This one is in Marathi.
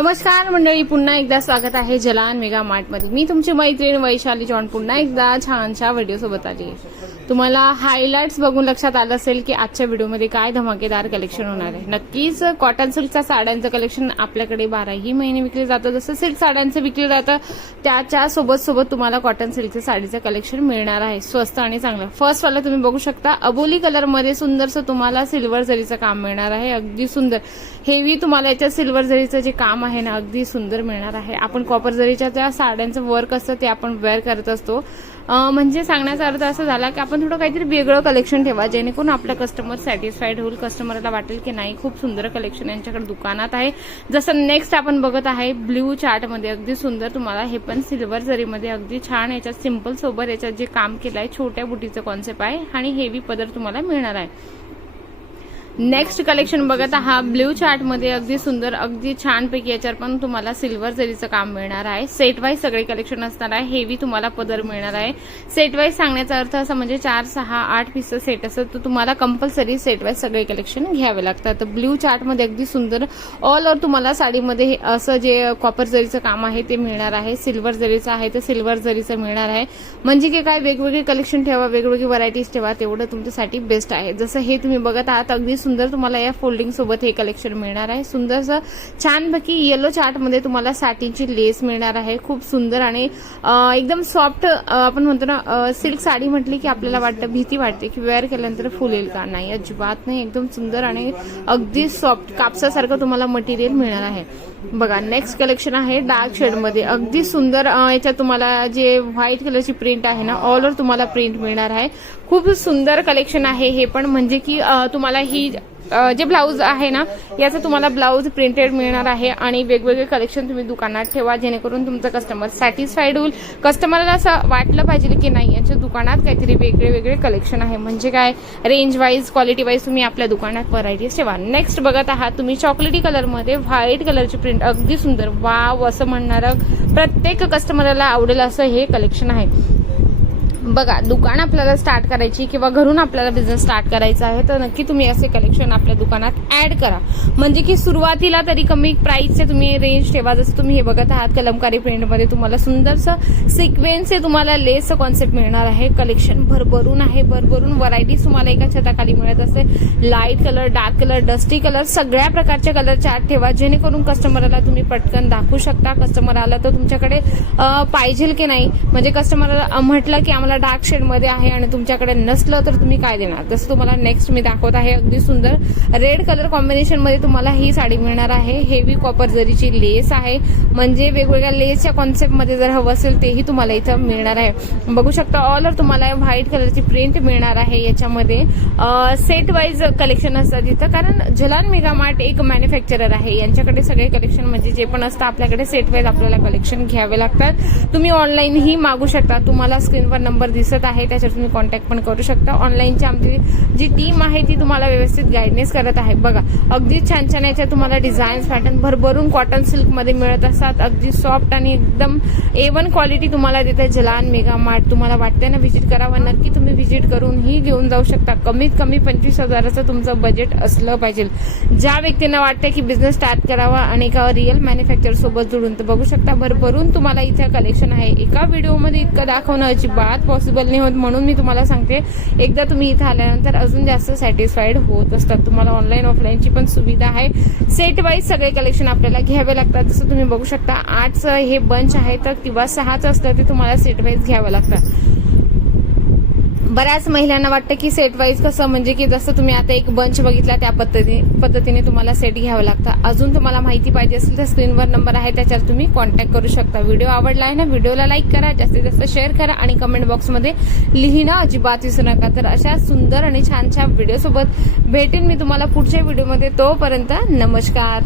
नमस्कार मंडळी, पुन्हा एकदा स्वागत आहे जलान मेगा मार्ट मध्ये। मी तुमची मैत्रीण वैशाली जॉन पुन्हा एकदा छानशा व्हिडिओ सोबत आली आहे। तुम्हाला हायलाइट्स बघून लक्षात आलं असेल की आजच्या व्हिडिओमध्ये काय धमाकेदार कलेक्शन होणार आहे। नक्कीच कॉटन सिल्कच्या साड्यांचं कलेक्शन आपल्याकडे 12ही महिने विकले जातं। जसं सिल्क साड्यांचं विकलं जातं त्याच्या सोबत तुम्हाला कॉटन सिल्कच्या साडीचं कलेक्शन मिळणार आहे, स्वस्त आणि चांगलं। फर्स्ट वाला तुम्ही बघू शकता, अबोली कलर मध्ये सुंदरसं तुम्हाला सिल्वर जरीचं काम मिळणार आहे, अगदी सुंदर हेवी। तुम्हाला याच्या सिल्वर जरीचं जे काम आहे ना अगदी सुंदर मिळणार आहे। आपण कॉपर जरीच्या त्या साड्यांचं वर्क असतं ते आपण वेअर करत असतो, म्हणजे सांगण्याचा अर्थ असा झाला की आपण थोडं काहीतरी वेगळं कलेक्शन ठेवा जेणेकरून आपला कस्टमर सॅटिस्फाईड होईल, कस्टमरला वाटेल की नाही खूप सुंदर कलेक्शन यांच्याकडे दुकानात आहे। जसं नेक्स्ट आपण बघत आहे ब्ल्यू चार्ट मध्ये, अगदी सुंदर तुम्हाला हे पण सिल्वर जरीमध्ये अगदी छान याच्यात सिंपल सोबत याच्यात जे काम केलं आहे छोट्या बुटीचं कॉन्सेप्ट आहे आणि हेवी पदर तुम्हाला मिळणार आहे। नेक्स्ट कलेक्शन बघत आहात ब्ल्यू चार्ट मध्ये, अगदी सुंदर अगदी छान पैकी याच्यावर पण तुम्हाला सिल्वर जरीचं काम मिळणार आहे। सेट वाईज सगळे कलेक्शन असणार आहे, हेवी तुम्हाला पदर मिळणार आहे। सेट वाईज सांगण्याचा अर्थ असा म्हणजे 4, 6, 8 पीस सेट असतं तर तुम्हाला कंपल्सरी सेट वाईज सगळे कलेक्शन घ्यावे लागतात। तर ब्ल्यू चार्ट मध्ये अगदी सुंदर ऑल ओव्हर तुम्हाला साडीमध्ये असं जे कॉपर जरीचं काम आहे ते मिळणार आहे, सिल्वर जरीचं आहे तर सिल्वर जरीचं मिळणार आहे। म्हणजे की काय वेगवेगळे कलेक्शन ठेवा, वेगवेगळी व्हरायटीज ठेवा, तेवढं तुमच्यासाठी बेस्ट आहे। जसं हे तुम्ही बघत आहात अगदी सुंदर तुम्हाला या फोल्डिंग सोबत हे कलेक्शन मिळणार आहे। सुंदरसं छानपैकी येलो चार्ट मध्ये तुम्हाला सॅटिनची लेस मिळणार आहे, खूप सुंदर आणि एकदम सॉफ्ट। आपण म्हणतो ना सिल्क साडी म्हटली की आपल्याला वाटतं भीती वाटते की वेअर केल्यानंतर फुलेल का, नाही अजिबात नाही, एकदम सुंदर आणि अगदी सॉफ्ट कापसासारखं तुम्हाला मटेरियल मिळणार आहे। बघा नेक्स्ट कलेक्शन आहे डार्क शेड मध्ये, अगदी सुंदर याच्यात तुम्हाला जे व्हाईट कलरची प्रिंट आहे ना ऑल ओव्हर तुम्हाला प्रिंट मिळणार आहे। खूप सुंदर कलेक्शन आहे हे पण, म्हणजे की तुम्हाला ही जे ब्लाऊज आहे ना याचं तुम्हाला ब्लाऊज प्रिंटेड मिळणार आहे आणि वेगवेगळे कलेक्शन तुम्ही दुकानात ठेवा जेणेकरून तुमचं कस्टमर सॅटिस्फाईड होईल। कस्टमरला असं वाटलं पाहिजे की नाही यांच्या दुकानात काहीतरी वेगळे कलेक्शन आहे, म्हणजे काय रेंज वाईज क्वालिटी वाईज तुम्ही आपल्या दुकानात व्हरायटीज ठेवा। नेक्स्ट बघत आहात तुम्ही चॉकलेटी कलर मध्ये व्हाईट कलरची प्रिंट, अगदी सुंदर वाव असं म्हणणारं प्रत्येक कस्टमरला आवडेल असं हे कलेक्शन आहे। बघा दुकान आपल्याला स्टार्ट करायची किंवा घरून आपल्याला बिझनेस स्टार्ट करायचा आहे तर नक्की तुम्ही असे कलेक्शन आपल्या दुकानात ऍड करा, म्हणजे की सुरुवातीला तरी कमी प्राइसचे तुम्ही रेंज ठेवा। जसं तुम्ही हे बघत आहात कलमकारी प्रिंट मध्ये तुम्हाला सुंदरसं सिक्वेन्सचे तुम्हाला लेस कॉन्सेप्ट मिळणार आहे। कलेक्शन भरभरून आहे, भरभरून व्हरायटीज तुम्हाला एका छताखाली मिळत असते। Light colour, dark colour, dusty colour, सगळ्या प्रकारचे कलर चार्ट ठेवा जेणेकरून कस्टमरला तुम्ही पटकन दाखवू शकता। कस्टमर आला तर तुमच्याकडे पाहिजे की नाही, म्हणजे कस्टमरला म्हटलं की आम्हाला डार्क शेड मध्ये आहे आणि तुमच्याकडे नसलं तर तुम्ही काय देणार। जसं तुम्हाला नेक्स्ट मी दाखवत आहे अगदी सुंदर रेड कलर कॉम्बिनेशन मध्ये तुम्हाला ही साडी मिळणार आहे। हेवी कॉपर जरीची लेस आहे, म्हणजे वेगवेगळ्या लेसच्या कॉन्सेप्ट मध्ये जर हवं असेल तेही तुम्हाला इथं मिळणार आहे। बघू शकता ऑल ओव्हर तुम्हाला व्हाईट कलरची प्रिंट मिळणार आहे। याच्यामध्ये सेट वाईज कलेक्शन असतात इथं, कारण जलान मेगा मार्ट एक मॅन्युफॅक्चरर आहे, यांच्याकडे सगळे कलेक्शन म्हणजे जे पण असतं आपल्याकडे सेट वाईज आपल्याला कलेक्शन घ्यावे लागतात। तुम्ही ऑनलाईन ही मागू शकता, तुम्हाला स्क्रीनवर नंबर दिसत आहे त्याच्यावर तुम्ही कॉन्टॅक्ट पण करू शकता। ऑनलाईनची आमची जी टीम आहे ती तुम्हाला व्यवस्थित गायडन्स करत आहे। बघा अगदी छान याच्या तुम्हाला डिझाईन्स पॅटर्न भरभरून कॉटन सिल्क मध्ये मिळत असतात, अगदी सॉफ्ट आणि एकदम A1 क्वालिटी तुम्हाला देते जलान मेगा मार्ट। तुम्हाला वाटते ना व्हिजिट करावं, नक्की तुम्ही व्हिजिट करून ही घेऊन जाऊ शकता। कमीत कमी 25,000चं तुमचं बजेट असलं पाहिजे। ज्या व्यक्तींना वाटतं की बिझनेस स्टार्ट करावा आणि एका रिअल मॅन्युफॅक्चर सोबत जोडून, तर बघू शकता भरभरून तुम्हाला इथे कलेक्शन आहे। एका व्हिडिओमध्ये इतकं दाखवणं अजिबात पॉसिबल नाही होत, म्हणून मी तुम्हाला सांगते एकदा तुम्ही इथं आल्यानंतर अजून जास्त सॅटिस्फाईड होत असतात। तुम्हाला ऑनलाईन ऑफलाईनची पण सुविधा आहे। सेट वाईज सगळे कलेक्शन आपल्याला घ्यावे लागतात। जसं तुम्ही बघू शकता 8चं हे बंच आहे तर किंवा 6चं असतं ते तुम्हाला सेट वाईज घ्यावं लागतं। बऱ्याच महिलांना वाटतं की सेट वाईज कसं, म्हणजे की जसं तुम्ही आता एक बंच बघितला त्या पद्धतीने तुम्हाला सेट घ्यावं लागतं। अजून तुम्हाला माहिती पाहिजे असेल तर स्क्रीनवर नंबर आहे त्याच्यावर तुम्ही कॉन्टॅक्ट करू शकता। व्हिडिओ आवडला आहे ना, व्हिडिओला लाईक करा, जास्तीत जास्त शेअर करा आणि कमेंट बॉक्समध्ये लिहिणं अजिबात विसरू नका। तर अशा सुंदर आणि छान व्हिडिओ सोबत भेटेन मी तुम्हाला पुढच्या व्हिडिओमध्ये, तोपर्यंत नमस्कार।